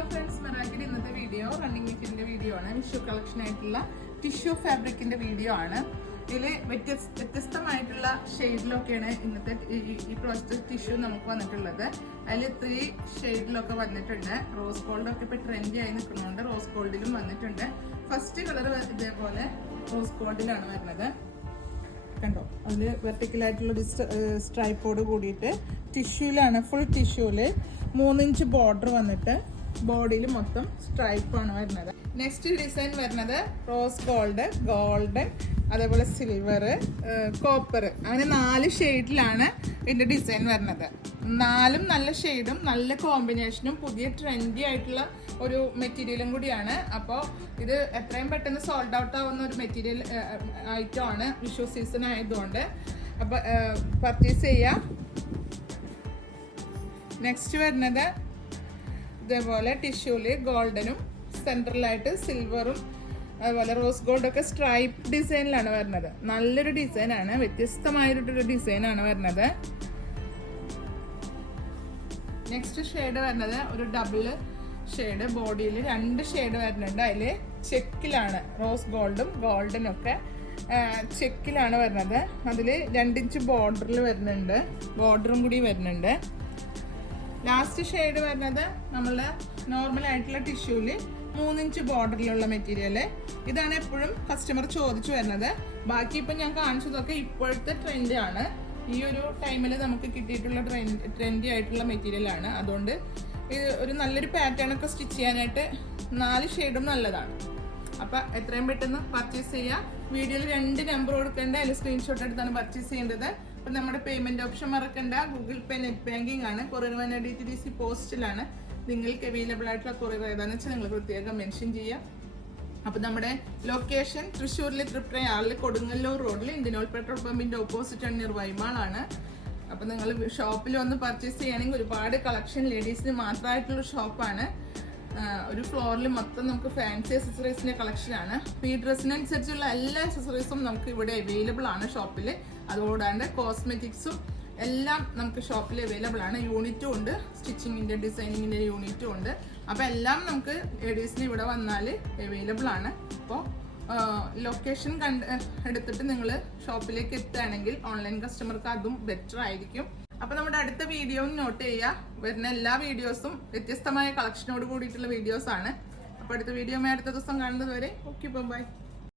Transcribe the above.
Hello friends, മെറാക്കിന്റെ ഇന്നത്തെ video running വീക്കിന്റെ video ആണ്. Vishu collection ആയിട്ടുള്ള ടിഷ്യൂ ഫാബ്രിക്കിന്റെ വീഡിയോ ആണ്. ഇതിൽ വ്യത്യസ്തമായിട്ടുള്ള ഷെയ്ഡിലൊക്കെയാണ് ഇന്നത്തെ ഈ പ്രോജക്റ്റ് ടിഷ്യൂ നമുക്ക് വന്നിട്ടുള്ളത്. അതിൽ 3 ഷെയ്ഡിലൊക്കെ വന്നിട്ടുണ്ട്. റോസ് ഗോൾഡ് ഒക്കെ ഇപ്പൊ ട്രെൻഡി ആയി നിൽക്കുന്നുണ്ട്. റോസ് ഗോൾഡിലും വന്നിട്ടുണ്ട്. ഫസ്റ്റ് കളർ ഇതേപോലെ റോസ് ഗോൾഡിലാണ് വരുന്നത്. കണ്ടോ, അതിൽ വെർട്ടിക്കലായിട്ടുള്ള സ്ട്രൈപ്പോട് കൂടിയിട്ട് ടിഷ്യൂലാണ്, ഫുൾ ടിഷ്യൂല് 3 ഇഞ്ച് ബോർഡർ വന്നിട്ട് ബോഡിയിൽ മൊത്തം സ്ട്രൈപ്പാണ് വരുന്നത്. നെക്സ്റ്റ് ഡിസൈൻ വരുന്നത് റോസ് ഗോൾഡ്, ഗോൾഡൻ, അതേപോലെ സിൽവർ, കോപ്പർ, അങ്ങനെ 4 ഷെയ്ഡിലാണ് ഇതിന്റെ ഡിസൈൻ വരുന്നത്. 4 നല്ല ഷെയ്ഡും നല്ല കോമ്പിനേഷനും പുതിയ ട്രെൻഡി ആയിട്ടുള്ള ഒരു മെറ്റീരിയലും കൂടിയാണ്. അപ്പോൾ ഇത് എത്രയും പെട്ടെന്ന് സോൾഡ് ഔട്ട് ആവുന്ന ഒരു മെറ്റീരിയൽ ഐറ്റം ആണ് വിഷു സീസൺ ആയതുകൊണ്ട്. അപ്പോൾ പർച്ചേസ് ചെയ്യാം. നെക്സ്റ്റ് വരുന്നത് ഇതേപോലെ ടിഷ്യൂല് ഗോൾഡനും സെൻട്രലായിട്ട് സിൽവറും അതുപോലെ റോസ് ഗോൾഡൊക്കെ സ്ട്രൈപ്പ് ഡിസൈനിലാണ് വരുന്നത്. നല്ലൊരു ഡിസൈനാണ്, വ്യത്യസ്തമായിട്ടൊരു ഡിസൈനാണ് വരുന്നത്. നെക്സ്റ്റ് ഷെയ്ഡ് വരുന്നത് ഒരു ഡബിൾ ഷെയ്ഡ്, ബോഡിയിൽ 2 ഷെയ്ഡ് വരുന്നുണ്ട്. അതിൽ ചെക്കിലാണ് റോസ് ഗോൾഡും ഗോൾഡനും ഒക്കെ ചെക്കിലാണ് വരുന്നത്. അതിൽ 2 ഇഞ്ച് ബോർഡറിൽ വരുന്നുണ്ട്, ബോർഡറും കൂടി വരുന്നുണ്ട്. ലാസ്റ്റ് ഷെയ്ഡ് വരുന്നത് നമ്മളെ നോർമൽ ആയിട്ടുള്ള ടിഷ്യൂല് 3 ഇഞ്ച് ബോർഡറിലുള്ള മെറ്റീരിയല്. ഇതാണ് എപ്പോഴും കസ്റ്റമർ ചോദിച്ചു വരുന്നത്. ബാക്കി ഇപ്പം ഞാൻ കാണിച്ചതൊക്കെ ഇപ്പോഴത്തെ ട്രെൻഡ് ആണ്. ഈ ഒരു ടൈമിൽ നമുക്ക് കിട്ടിയിട്ടുള്ള ട്രെൻഡി ആയിട്ടുള്ള മെറ്റീരിയൽ ആണ്. അതുകൊണ്ട് ഇത് ഒരു നല്ലൊരു പാറ്റേൺ ഒക്കെ സ്റ്റിച്ച് ചെയ്യാനായിട്ട് 4 ഷെയ്ഡും നല്ലതാണ്. അപ്പം എത്രയും പെട്ടെന്ന് പർച്ചേസ് ചെയ്യാം. വീഡിയോയിൽ 2 നമ്പർ കൊടുക്കേണ്ട, അതിൽ സ്ക്രീൻഷോട്ട് എടുത്താണ് പർച്ചേസ് ചെയ്യേണ്ടത്. അപ്പം നമ്മുടെ പേയ്മെന്റ് ഓപ്ഷൻ മറക്കണ്ട. ഗൂഗിൾ പേ, നെറ്റ് ബാങ്കിങ് ആണ്. കൊറിയർ വൻ DTDC പോസ്റ്റിലാണ്. നിങ്ങൾക്ക് അവൈലബിൾ ആയിട്ടുള്ള കൊറിയർ ഏതാണെന്ന് വെച്ചാൽ നിങ്ങൾ പ്രത്യേകം മെൻഷൻ ചെയ്യാം. അപ്പം നമ്മുടെ ലൊക്കേഷൻ തൃശ്ശൂരിലെ തൃപ്രയാറിൽ കൊടുങ്ങല്ലൂർ റോഡിൽ ഇന്ത്യൻ ഓയിൽ പെട്രോൾ പമ്പിന്റെ ഓപ്പോസിറ്റ് അണ്ണീർ വൈമാളാണ്. അപ്പം നിങ്ങൾ ഷോപ്പിൽ വന്ന് പർച്ചേസ് ചെയ്യുകയാണെങ്കിൽ ഒരുപാട് കളക്ഷൻ ലേഡീസിന് മാത്രമായിട്ടുള്ള ഷോപ്പാണ്. ഒരു ഫ്ലോറിൽ മൊത്തം നമുക്ക് ഫാൻസി അക്സസറീസിന്റെ കളക്ഷനാണ്. ഈ ഡ്രസ്സിനനുസരിച്ചുള്ള എല്ലാ അക്സസറീസും നമുക്ക് ഇവിടെ അവൈലബിൾ ആണ് ഷോപ്പിൽ. അതുകൂടാണ്ട് കോസ്മെറ്റിക്സും എല്ലാം നമുക്ക് ഷോപ്പിൽ അവൈലബിൾ ആണ്. യൂണിറ്റും ഉണ്ട്, സ്റ്റിച്ചിങ്ങിന്റെ ഡിസൈനിങ്ങിന്റെ യൂണിറ്റും ഉണ്ട്. അപ്പോൾ എല്ലാം നമുക്ക് ലേഡീസിന് ഇവിടെ വന്നാൽ അവൈലബിൾ ആണ്. അപ്പോൾ ലൊക്കേഷൻ എടുത്തിട്ട് നിങ്ങൾ ഷോപ്പിലേക്ക് എത്തുകയാണെങ്കിൽ ഓൺലൈൻ കസ്റ്റമർക്ക് അതും ബെറ്റർ ആയിരിക്കും. അപ്പോൾ നമ്മുടെ അടുത്ത വീഡിയോയും നോട്ട് ചെയ്യുക. വരുന്ന എല്ലാ വീഡിയോസും വ്യത്യസ്തമായ കളക്ഷനോട് കൂടിയിട്ടുള്ള വീഡിയോസ് ആണ്. അപ്പോൾ അടുത്ത വീഡിയോ അടുത്ത ദിവസം കാണുന്നത് വരെ ഓക്കെ, ബൈ.